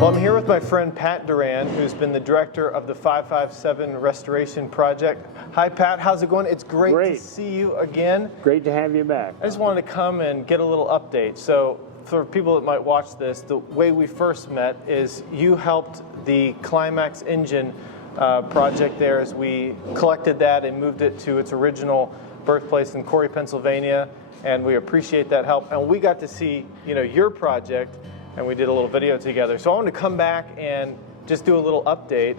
Well, I'm here with my friend Pat Durand, who's been the director of the 557 Restoration Project. Hi, Pat. How's it going? It's great to see you again. Great to have you back. I just wanted to come and get a little update. So, for people that might watch this, the way we first met is you helped the Climax engine project there as we collected that and moved it to its original birthplace in Corey, Pennsylvania, and we appreciate that help. And we got to see, your project, and we did a little video together. So I wanted to come back and just do a little update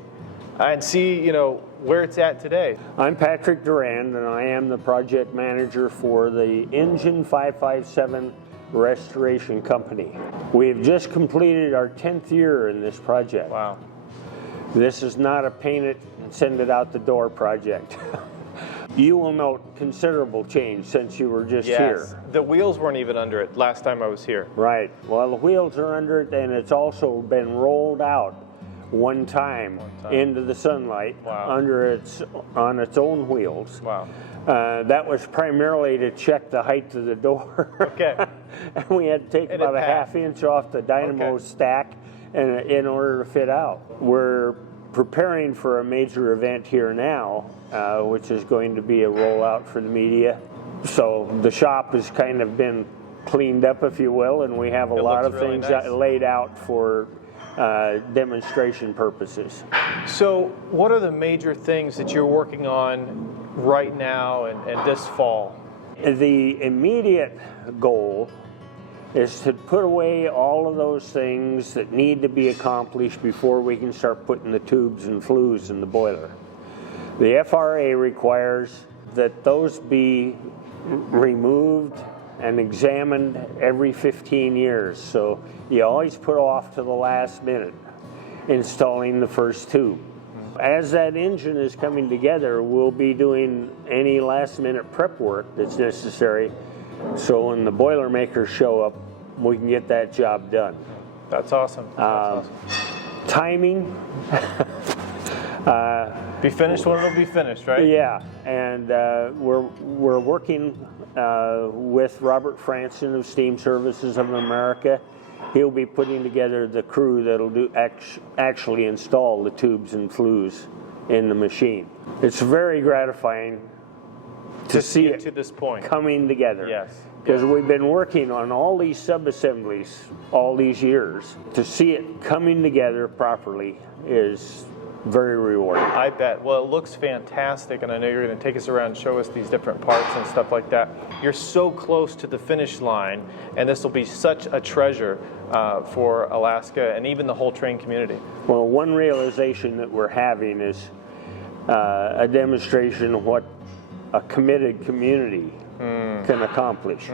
and see, where it's at today. I'm Patrick Durand, and I am the project manager for the Engine 557 Restoration Company. We've just completed our 10th year in this project. Wow. This is not a paint it and send it out the door project. You will note considerable change since you were just here. The wheels weren't even under it last time I was here. Right. Well, the wheels are under it, and it's also been rolled out one time into the sunlight on its own wheels. Wow. That was primarily to check the height of the door. Okay. And we had to take about a half inch off the dynamo stack in order to fit out. We're preparing for a major event here now, which is going to be a rollout for the media. So the shop has kind of been cleaned up, if you will, and we have a lot of things laid out for demonstration purposes. So what are the major things that you're working on right now and this fall? The immediate goal is to put away all of those things that need to be accomplished before we can start putting the tubes and flues in the boiler. The FRA requires that those be removed and examined every 15 years. So you always put off to the last minute installing the first tube. As that engine is coming together, we'll be doing any last minute prep work that's necessary, so when the Boilermakers show up, we can get that job done. That's awesome. Timing. Be finished when it'll be finished, right? Yeah, and we're working with Robert Franson of Steam Services of America. He'll be putting together the crew that'll actually install the tubes and flues in the machine. It's very gratifying to see it to this point coming together. Yes. Because we've been working on all these sub-assemblies all these years. To see it coming together properly is very rewarding. I bet. Well, it looks fantastic, and I know you're going to take us around and show us these different parts and stuff like that. You're so close to the finish line, and this will be such a treasure for Alaska and even the whole train community. Well, one realization that we're having is a demonstration of what a committed community can accomplish,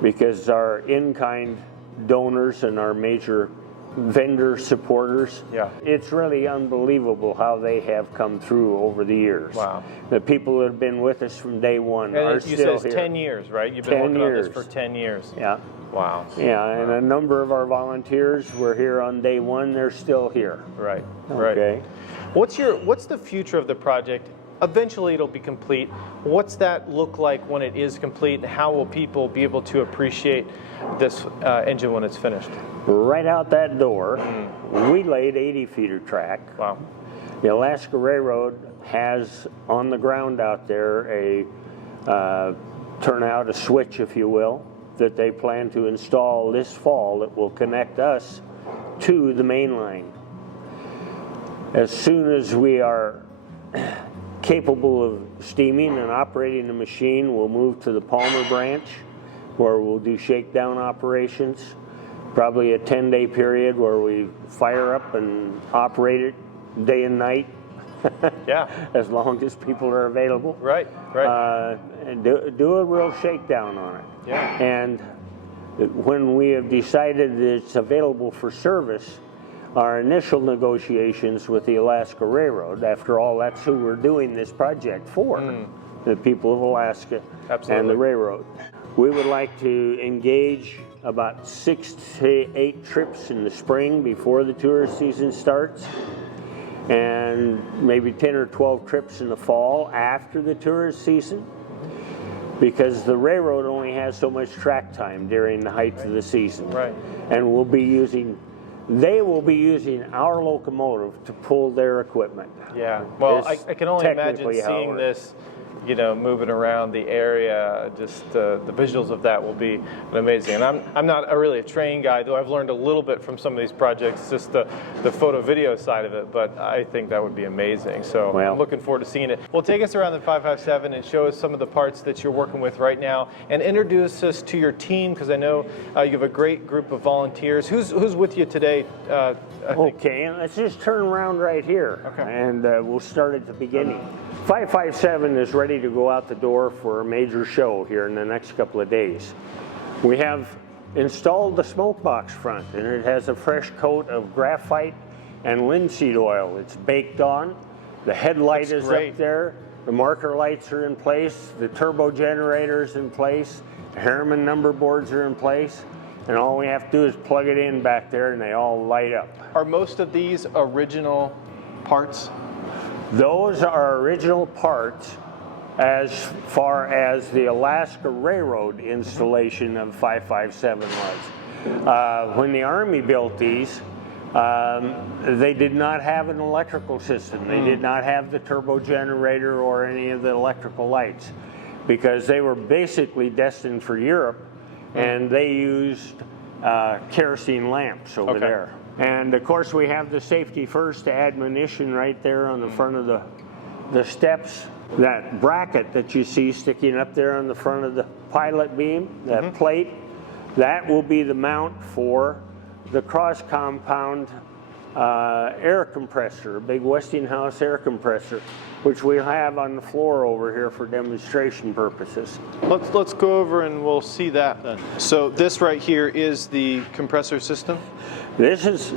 because our in-kind donors and our major vendor supporters, it's really unbelievable how they have come through over the years. Wow. The people that have been with us from day one are still here. You said 10 years, right? You've been working on this for 10 years. Yeah. Wow. Yeah, and a number of our volunteers were here on day one. They're still here. Right. Okay. What's the future of the project? Eventually it'll be complete. What's that look like when it is complete, and how will people be able to appreciate this engine when it's finished? Right out that door, we laid 80 feeder track. Wow. The Alaska Railroad has on the ground out there a turnout, a switch, if you will, that they plan to install this fall that will connect us to the main line. As soon as we are capable of steaming and operating the machine, we'll move to the Palmer branch, where we'll do shakedown operations, probably a 10-day period where we fire up and operate it day and night. Yeah. As long as people are available. Right. And do a real shakedown on it. Yeah. And when we have decided that it's available for service, our initial negotiations with the Alaska Railroad, after all, that's who we're doing this project for, the people of Alaska and the railroad. We would like to engage about 6 to 8 trips in the spring before the tourist season starts, and maybe 10 or 12 trips in the fall after the tourist season, because the railroad only has so much track time during the height of the season. Right. And we'll be using they will be using our locomotive to pull their equipment. Yeah, well, It's I can only imagine technically how it seeing works. this, you know, moving around the area. Just the visuals of that will be amazing. And I'm not really a train guy, though I've learned a little bit from some of these projects, just the photo video side of it. But I think that would be amazing. So Well, I'm looking forward to seeing it. Well, take us around the 557 and show us some of the parts that you're working with right now, and introduce us to your team, because I know you have a great group of volunteers. Who's with you today? I think. Okay, and let's just turn around right here, Okay. and we'll start at the beginning. 557 is ready to go out the door for a major show here in the next couple of days. We have installed the smoke box front, and it has a fresh coat of graphite and linseed oil. It's baked on. The headlight Looks is great. up there. The marker lights are in place. The turbo generator's in place. The Harriman number boards are in place. And all we have to do is plug it in back there, and they all light up. Are most of these original parts? Those are original parts as far as the Alaska Railroad installation of 557 was. When the Army built these, they did not have an electrical system. They did not have the turbo generator or any of the electrical lights, because they were basically destined for Europe, and they used kerosene lamps over there. And of course we have the safety first admonition right there on the front of the steps. That bracket that you see sticking up there on the front of the pilot beam, that plate, that will be the mount for the cross compound air compressor, a big Westinghouse air compressor, which we'll have on the floor over here for demonstration purposes. Let's go over and we'll see that then. So this right here is the compressor system? This is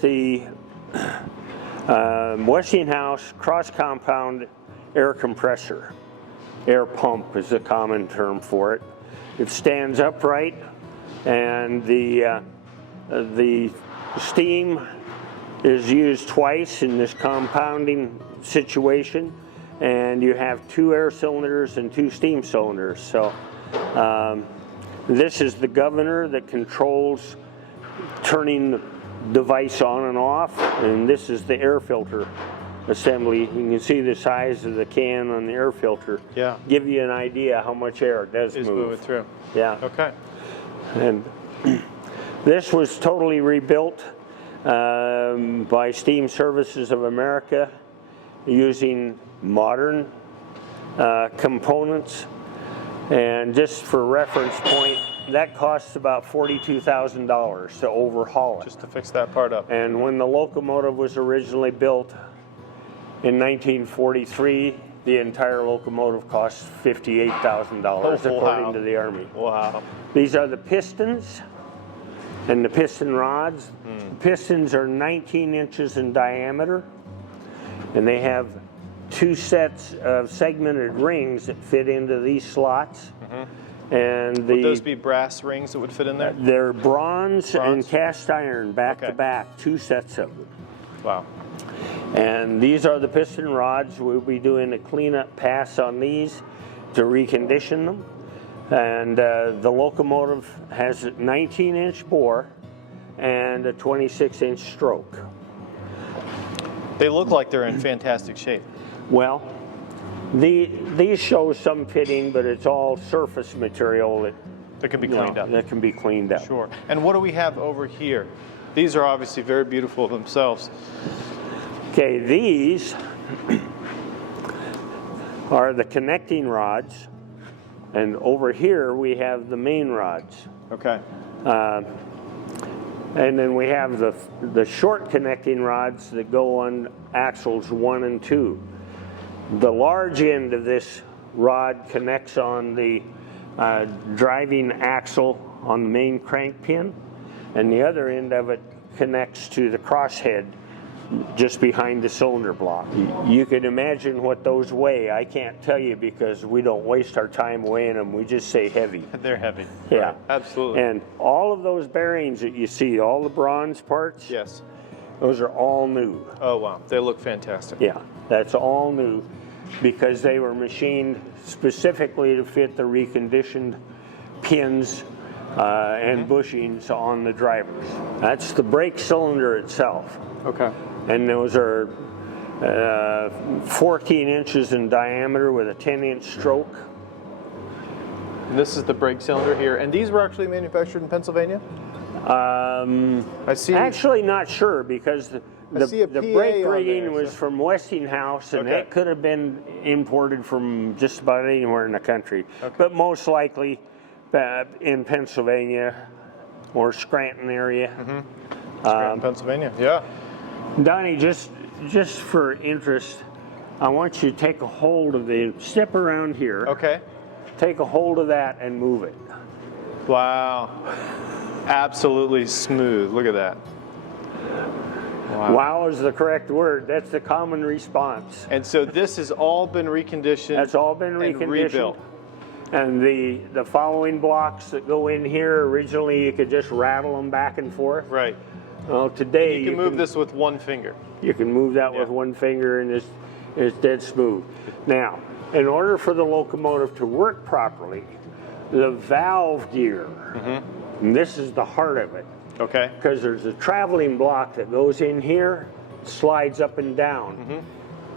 the Westinghouse cross compound air compressor. Air pump is the common term for it. It stands upright, and the steam is used twice in this compounding situation, and you have 2 air cylinders and 2 steam cylinders. So this is the governor that controls turning the device on and off, and this is the air filter assembly. You can see the size of the can on the air filter. Yeah. Give you an idea how much air it does Is move. moving through. Yeah. Okay. And this was totally rebuilt by Steam Services of America using modern components. And just for reference point, that costs about $42,000 to overhaul it. Just to fix that part up. And when the locomotive was originally built in 1943, the entire locomotive cost $58,000 according to the Army. Wow. These are the pistons and the piston rods. The pistons are 19 inches in diameter, and they have 2 sets of segmented rings that fit into these slots. And Would those be brass rings that would fit in there? they're bronze and cast iron back to back, 2 sets of them. Wow. And these are the piston rods. We'll be doing a cleanup pass on these to recondition them. And the locomotive has a 19-inch bore and a 26-inch stroke. They look like they're in fantastic shape. Well, these show some fitting, but it's all surface material That can be cleaned up. that can be cleaned up. Sure. And what do we have over here? These are obviously very beautiful themselves. Okay, these are the connecting rods, and over here we have the main rods. Okay. And then we have the short connecting rods that go on axles 1 and 2. The large end of this rod connects on the driving axle on the main crank pin, and the other end of it connects to the crosshead just behind the cylinder block. You can imagine what those weigh. I can't tell you because we don't waste our time weighing them. We just say heavy. They're heavy. Yeah. Right. Absolutely. And all of those bearings that you see, all the bronze parts, yes. those are all new. Oh, wow. They look fantastic. Yeah, that's all new because they were machined specifically to fit the reconditioned pins and bushings on the drivers. That's the brake cylinder itself. Okay. And those are 14 inches in diameter with a 10-inch stroke. And this is the brake cylinder here. And these were actually manufactured in Pennsylvania? I see. Actually, not sure, because the brake rigging was from Westinghouse, and Okay. it could have been imported from just about anywhere in the country. Okay. But most likely in Pennsylvania or Scranton area. Scranton, Pennsylvania. Yeah. Donnie, just for interest, I want you to take a hold of step around here. Okay. Take a hold of that and move it. Wow. Absolutely smooth. Look at that. Wow is the correct word. That's the common response. And so this has all been reconditioned. That's all been reconditioned. And rebuilt. And the following blocks that go in here, originally you could just rattle them back and forth. Right. Well, today You can move this with one finger. You can move that with one finger, and it's dead smooth. Now, in order for the locomotive to work properly, the valve gear, and this is the heart of it, Okay. because there's a traveling block that goes in here, slides up and down,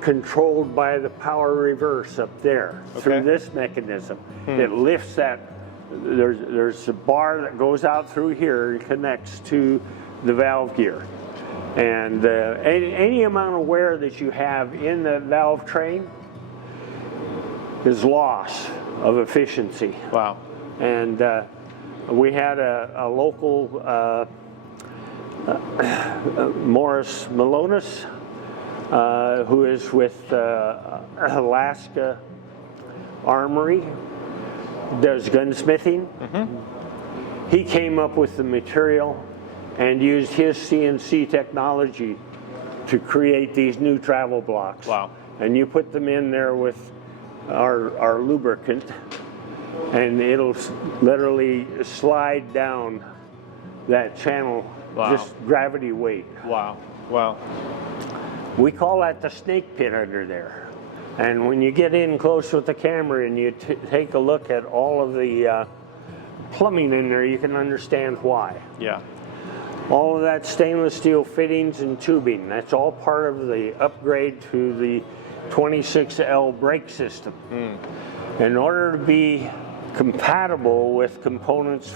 controlled by the power reverse up there through this mechanism. It lifts that. There's a bar that goes out through here and connects to the valve gear. And any amount of wear that you have in the valve train is loss of efficiency. Wow. And we had a local Morris Malonis, who is with Alaska Armory, does gunsmithing. He came up with the material and used his CNC technology to create these new travel blocks. Wow. And you put them in there with our lubricant, and it'll literally slide down that channel, just gravity weight. Wow. Wow. We call that the snake pit under there. And when you get in close with the camera and you take a look at all of the plumbing in there, you can understand why. Yeah. All of that stainless steel fittings and tubing, that's all part of the upgrade to the 26L brake system. In order to be compatible with components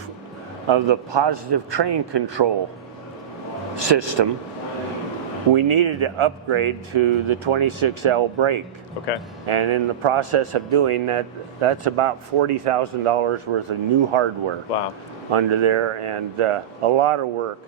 of the positive train control system, we needed to upgrade to the 26L brake. Okay. And in the process of doing that, that's about $40,000 worth of new hardware under there, and a lot of work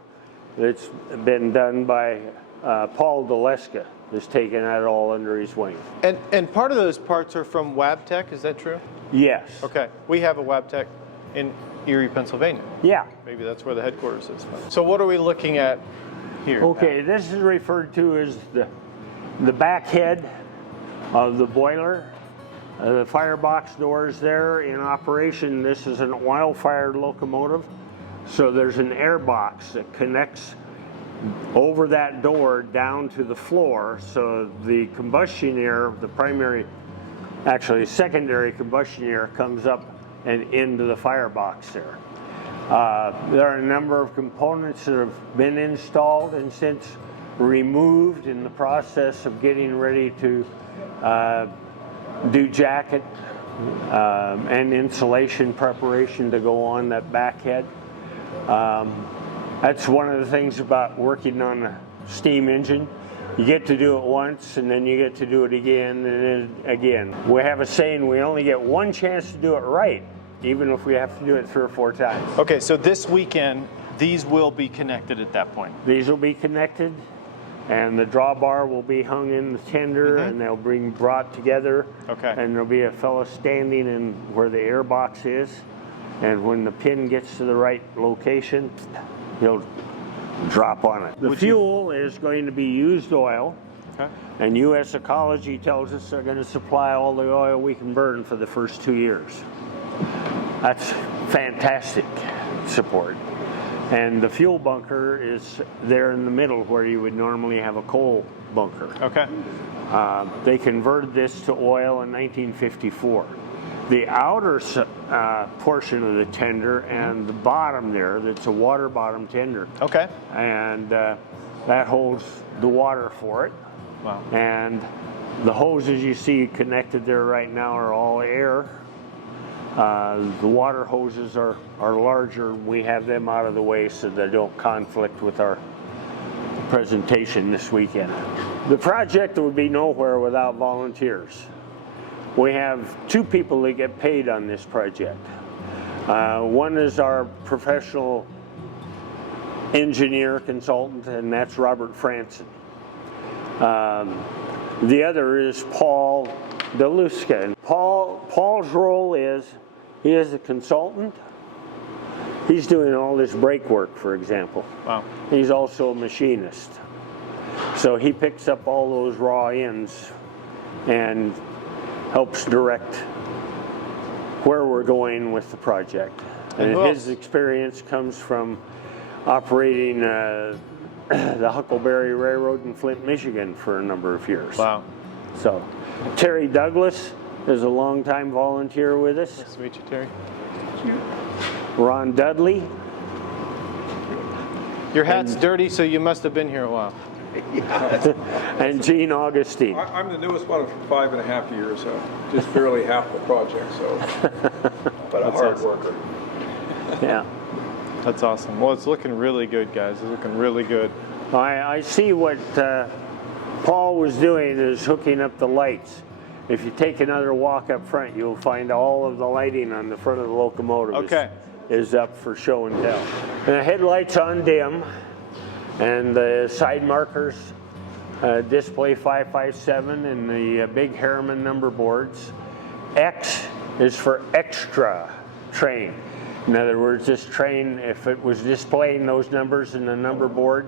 that's been done by Paul Deleska, has taken that all under his wing. And part of those parts are from Wabtec, is that true? Yes. Okay. We have a Wabtec in Erie, Pennsylvania. Yeah. Maybe that's where the headquarters is. So what are we looking at here? Okay, this is referred to as the back head of the boiler. The firebox doors there in operation. This is an oil-fired locomotive, so there's an air box that connects over that door down to the floor, so the combustion air, secondary combustion air comes up and into the firebox there. There are a number of components that have been installed and since removed in the process of getting ready to do jacket and insulation preparation to go on that back head. That's one of the things about working on a steam engine. You get to do it once, and then you get to do it again, and then again. We have a saying, we only get one chance to do it right, even if we have to do it 3 or 4 times. Okay, so this weekend, these will be connected at that point. These will be connected, and the drawbar will be hung in the tender, and they'll be brought together. Okay. And there'll be a fellow standing in where the air box is, and when the pin gets to the right location, he'll drop on it. The fuel is going to be used oil, and U.S. Ecology tells us they're going to supply all the oil we can burn for the first 2 years. That's fantastic support. And the fuel bunker is there in the middle where you would normally have a coal bunker. Okay. They converted this to oil in 1954. The outer portion of the tender, and the bottom there, that's a water bottom tender. Okay. And that holds the water for it. Wow. And the hoses you see connected there right now are all air. The water hoses are larger. We have them out of the way so they don't conflict with our presentation this weekend. The project would be nowhere without volunteers. We have 2 people that get paid on this project. One is our professional engineer consultant, and that's Robert Franson. The other is Paul DeLuska. And Paul's role is, he is a consultant. He's doing all this brake work, for example. Wow. He's also a machinist. So he picks up all those raw ends and helps direct where we're going with the project. And his experience comes from operating the Huckleberry Railroad in Flint, Michigan for a number of years. Wow. So Terry Douglas is a longtime volunteer with us. Nice to meet you, Terry. Ron Dudley. Your hat's dirty, so you must have been here a while. And Gene Augustine. I'm the newest one for 5.5 years, so just barely half the project, so, but a hard worker. Yeah. That's awesome. Well, it's looking really good, guys. It's looking really good. I see what Paul was doing is hooking up the lights. If you take another walk up front, you'll find all of the lighting on the front of the locomotive is up for show and tell. And the headlights on dim, and the side markers display 557 and the big Harriman number boards. X is for extra train. In other words, this train, if it was displaying those numbers in the number board,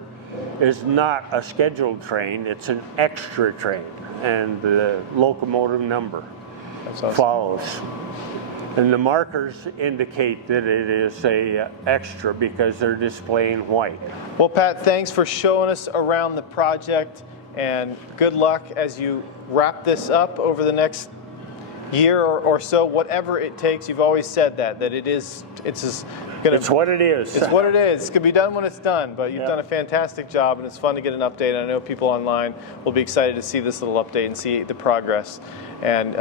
is not a scheduled train, it's an extra train, and the locomotive number follows. And the markers indicate that it is a extra because they're displaying white. Well, Pat, thanks for showing us around the project, and good luck as you wrap this up over the next year or so, whatever it takes. You've always said that it's what it is. It's what it is. It's going to be done when it's done, but you've done a fantastic job, and it's fun to get an update. I know people online will be excited to see this little update and see the progress. And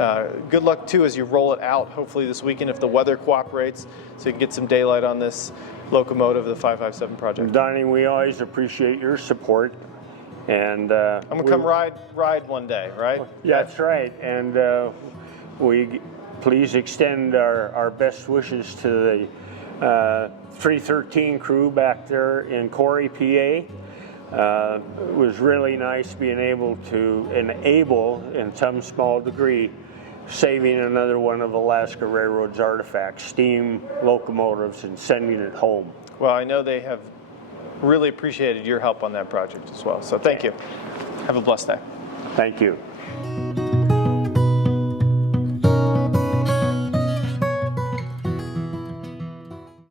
good luck, too, as you roll it out, hopefully this weekend, if the weather cooperates, so you can get some daylight on this locomotive, the 557 project. Donnie, we always appreciate your support. And I'm going to come ride one day, right? Yeah, that's right. And we please extend our best wishes to the 313 crew back there in Corey, PA. It was really nice being able to enable, in some small degree, saving another one of Alaska Railroad's artifacts, steam locomotives, and sending it home. Well, I know they have really appreciated your help on that project as well. So thank you. Have a blessed day. Thank you.